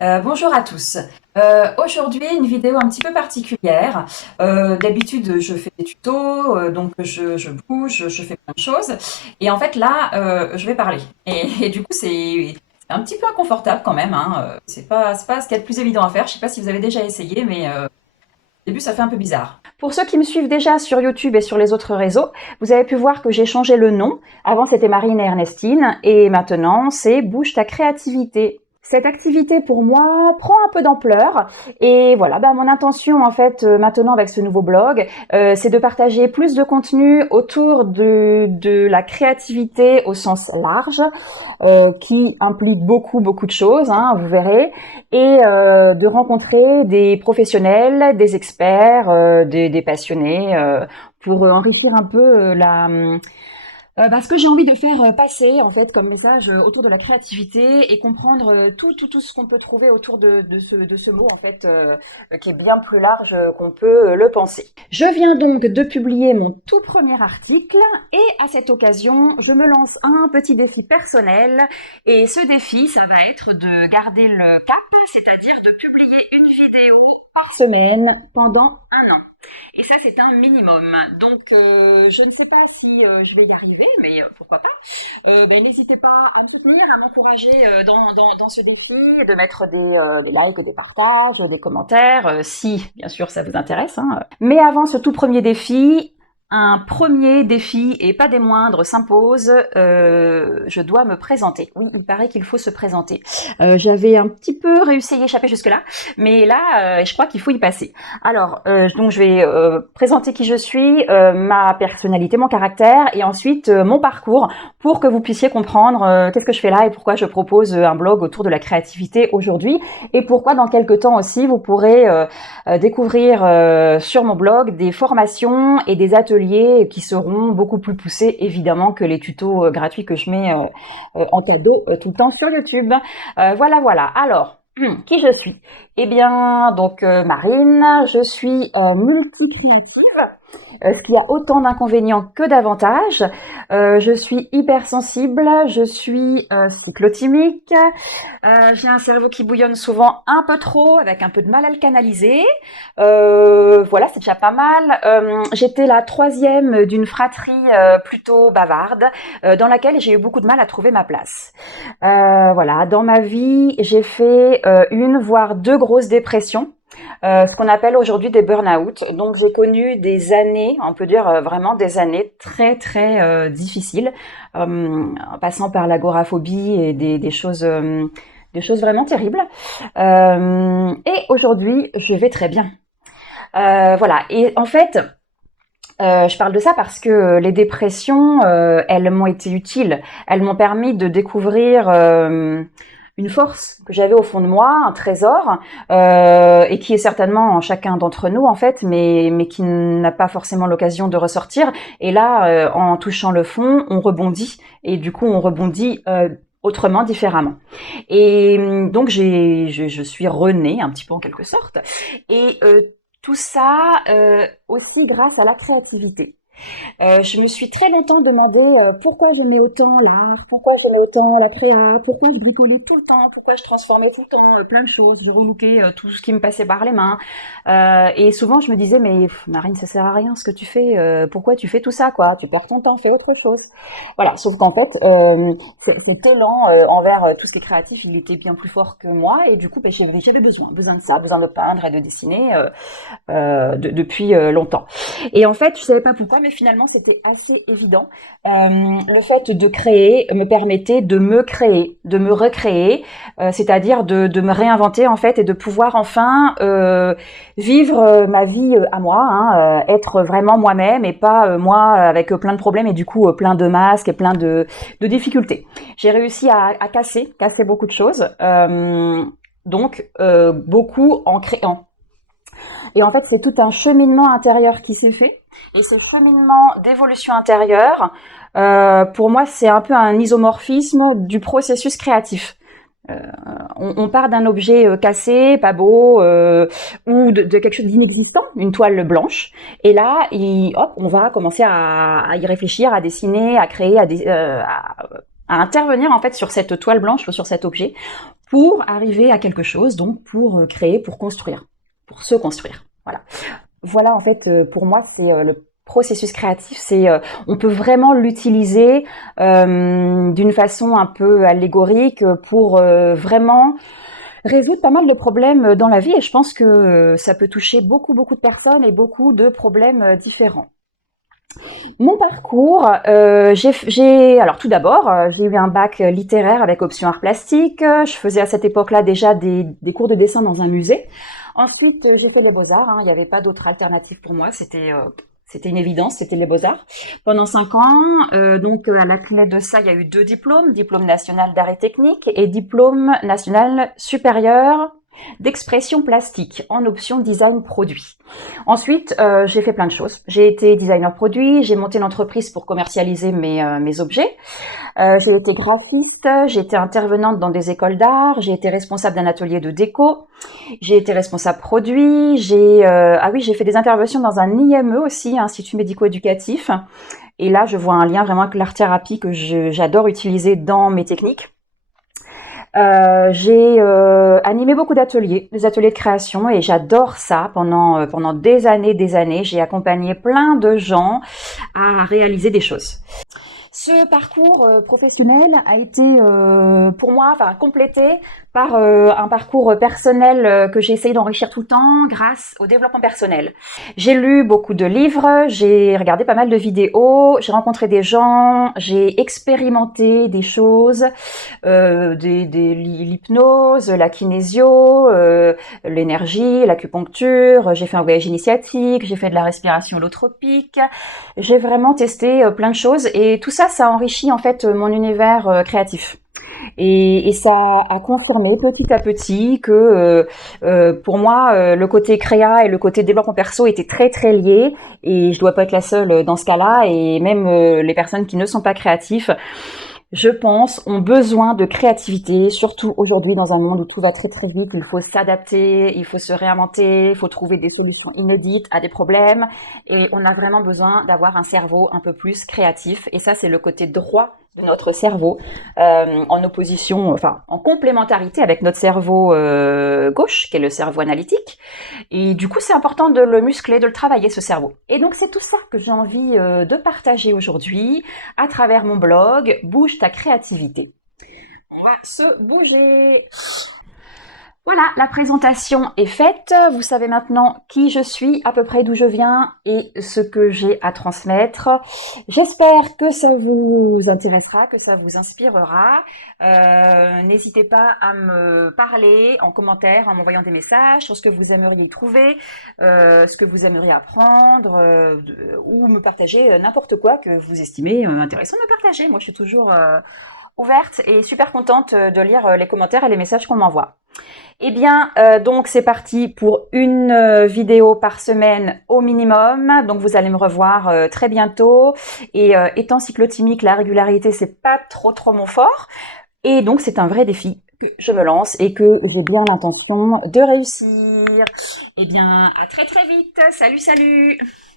Bonjour à tous. Aujourd'hui, une vidéo un petit peu particulière. D'habitude, je fais des tutos, donc je bouge, je fais plein de choses. Et en fait, là, je vais parler. Et du coup, c'est un petit peu inconfortable quand même, hein. C'est pas ce qu'il y a de plus évident à faire. Je sais pas si vous avez déjà essayé, mais au début, ça fait un peu bizarre. Pour ceux qui me suivent déjà sur YouTube et sur les autres réseaux, vous avez pu voir que j'ai changé le nom. Avant, c'était Marine et Ernestine, et maintenant, c'est Bouge ta créativité. Cette activité pour moi prend un peu d'ampleur et voilà, mon intention en fait maintenant avec ce nouveau blog, c'est de partager plus de contenu autour de la créativité au sens large, qui implique beaucoup de choses, hein, vous verrez, et de rencontrer des professionnels, des experts, des passionnés, pour enrichir un peu ce que j'ai envie de faire passer en fait comme message autour de la créativité et comprendre tout ce qu'on peut trouver autour de ce mot en fait qui est bien plus large qu'on peut le penser. Je viens donc de publier mon tout premier article et à cette occasion, je me lance un petit défi personnel et ce défi, ça va être de garder le cap, c'est-à-dire de publier une vidéo par semaine pendant un an. Et ça, c'est un minimum. Donc, je ne sais pas si je vais y arriver, mais pourquoi pas. N'hésitez pas à me soutenir, à m'encourager dans ce défi, de mettre des likes, des partages, des commentaires, si, bien sûr, ça vous intéresse, hein. Mais avant ce tout premier défi, un premier défi, et pas des moindres, s'impose. Je dois me présenter. Oui, il paraît qu'il faut se présenter. J'avais un petit peu réussi à y échapper jusque-là, mais là, je crois qu'il faut y passer. Alors, donc je vais présenter qui je suis, ma personnalité, mon caractère, et ensuite mon parcours, pour que vous puissiez comprendre qu'est-ce que je fais là et pourquoi je propose un blog autour de la créativité aujourd'hui, et pourquoi dans quelques temps aussi vous pourrez découvrir sur mon blog des formations et des ateliers qui seront beaucoup plus poussés évidemment que les tutos gratuits que je mets en cadeau tout le temps sur YouTube. Voilà. Alors, qui je suis? Eh bien, donc Marine, je suis multicréative, ce qui a autant d'inconvénients que d'avantages. Je suis hypersensible, je suis cyclotimique, j'ai un cerveau qui bouillonne souvent un peu trop, avec un peu de mal à le canaliser. Voilà, c'est déjà pas mal. J'étais la troisième d'une fratrie plutôt bavarde, dans laquelle j'ai eu beaucoup de mal à trouver ma place. Voilà, dans ma vie, j'ai fait une voire deux grosses dépressions. Ce qu'on appelle aujourd'hui des burn-out. Donc j'ai connu des années, on peut dire vraiment des années très difficiles, en passant par l'agoraphobie et des choses vraiment terribles. Et aujourd'hui, je vais très bien. Voilà. Et en fait, je parle de ça parce que les dépressions, elles m'ont été utiles. Elles m'ont permis de découvrir une force que j'avais au fond de moi, un trésor, et qui est certainement en chacun d'entre nous en fait, mais qui n'a pas forcément l'occasion de ressortir. Et là, en touchant le fond, on rebondit, et du coup, on rebondit autrement, différemment. Et donc, je suis renée un petit peu en quelque sorte, et tout ça aussi grâce à la créativité. Je me suis très longtemps demandé pourquoi j'aimais autant l'art, pourquoi j'aimais autant la créa, pourquoi je bricolais tout le temps, pourquoi je transformais tout le temps plein de choses, je relookais tout ce qui me passait par les mains. Et souvent je me disais mais Marine, ça sert à rien ce que tu fais, pourquoi tu fais tout ça quoi, tu perds ton temps, fais autre chose. Voilà, sauf qu'en fait cet élan envers tout ce qui est créatif, il était bien plus fort que moi et du coup j'avais besoin de ça, besoin de peindre et de dessiner depuis longtemps. Et en fait, je savais pas pourquoi, mais finalement, c'était assez évident. Le fait de créer me permettait de me créer, de me recréer, c'est-à-dire de me réinventer en fait et de pouvoir enfin vivre ma vie à moi, hein, être vraiment moi-même et pas moi avec plein de problèmes et du coup plein de masques et plein de difficultés. J'ai réussi à casser beaucoup de choses, donc beaucoup en créant. Et en fait, c'est tout un cheminement intérieur qui s'est fait. Et ce cheminement d'évolution intérieure, pour moi, c'est un peu un isomorphisme du processus créatif. Euh, on part d'un objet cassé, pas beau, ou de quelque chose d'inexistant, une toile blanche, et là, on va commencer à y réfléchir, à dessiner, à créer, à intervenir en fait sur cette toile blanche ou sur cet objet pour arriver à quelque chose, donc pour créer, pour construire, pour se construire. Voilà. Voilà, en fait, pour moi, c'est le processus créatif, on peut vraiment l'utiliser d'une façon un peu allégorique pour vraiment résoudre pas mal de problèmes dans la vie et je pense que ça peut toucher beaucoup de personnes et beaucoup de problèmes différents. Mon parcours, alors tout d'abord, j'ai eu un bac littéraire avec option art plastique. Je faisais à cette époque-là déjà des cours de dessin dans un musée. Ensuite, j'ai fait les beaux-arts. Il n'y avait pas d'autre alternative pour moi. C'était une évidence, c'était les beaux-arts. Pendant 5 ans, donc à la clé de ça, il y a eu 2 diplômes, diplôme national d'art et technique et diplôme national supérieur d'expression plastique en option design produit. Ensuite, j'ai fait plein de choses. J'ai été designer produit, j'ai monté une entreprise pour commercialiser mes objets. J'ai été graphiste, j'ai été intervenante dans des écoles d'art, j'ai été responsable d'un atelier de déco, j'ai été responsable produit, j'ai fait des interventions dans un IME aussi, Institut médico-éducatif. Et là, je vois un lien vraiment avec l'art-thérapie que j'adore utiliser dans mes techniques. J'ai animé beaucoup d'ateliers, des ateliers de création, et j'adore ça. Pendant des années, j'ai accompagné plein de gens à réaliser des choses. Ce parcours professionnel a été pour moi complété par un parcours personnel que j'ai essayé d'enrichir tout le temps grâce au développement personnel. J'ai lu beaucoup de livres, j'ai regardé pas mal de vidéos, j'ai rencontré des gens, j'ai expérimenté des choses, l'hypnose, la kinésio, l'énergie, l'acupuncture, j'ai fait un voyage initiatique, j'ai fait de la respiration holotropique, j'ai vraiment testé plein de choses et tout ça, ça enrichit en fait mon univers créatif. Et ça a confirmé petit à petit que pour moi, le côté créa et le côté développement perso étaient très liés et je dois pas être la seule dans ce cas-là et même les personnes qui ne sont pas créatifs, je pense, ont besoin de créativité, surtout aujourd'hui dans un monde où tout va très vite. Il faut s'adapter, il faut se réinventer, il faut trouver des solutions inédites à des problèmes. Et on a vraiment besoin d'avoir un cerveau un peu plus créatif. Et ça, c'est le côté droit de notre cerveau, en opposition, en complémentarité avec notre cerveau gauche, qui est le cerveau analytique. Et du coup, c'est important de le muscler, de le travailler, ce cerveau. Et donc, c'est tout ça que j'ai envie de partager aujourd'hui à travers mon blog Bouge ta créativité. On va se bouger. Voilà, la présentation est faite. Vous savez maintenant qui je suis, à peu près d'où je viens et ce que j'ai à transmettre. J'espère que ça vous intéressera, que ça vous inspirera. N'hésitez pas à me parler en commentaire, en m'envoyant des messages sur ce que vous aimeriez y trouver, ce que vous aimeriez apprendre, ou me partager n'importe quoi que vous estimez intéressant de me partager. Moi, je suis toujours ouverte et super contente de lire les commentaires et les messages qu'on m'envoie. Eh bien, donc c'est parti pour une vidéo par semaine au minimum. Donc vous allez me revoir très bientôt. Et étant cyclotimique, la régularité, c'est pas trop mon fort. Et donc c'est un vrai défi que je me lance et que j'ai bien l'intention de réussir. Eh bien, à très vite. Salut.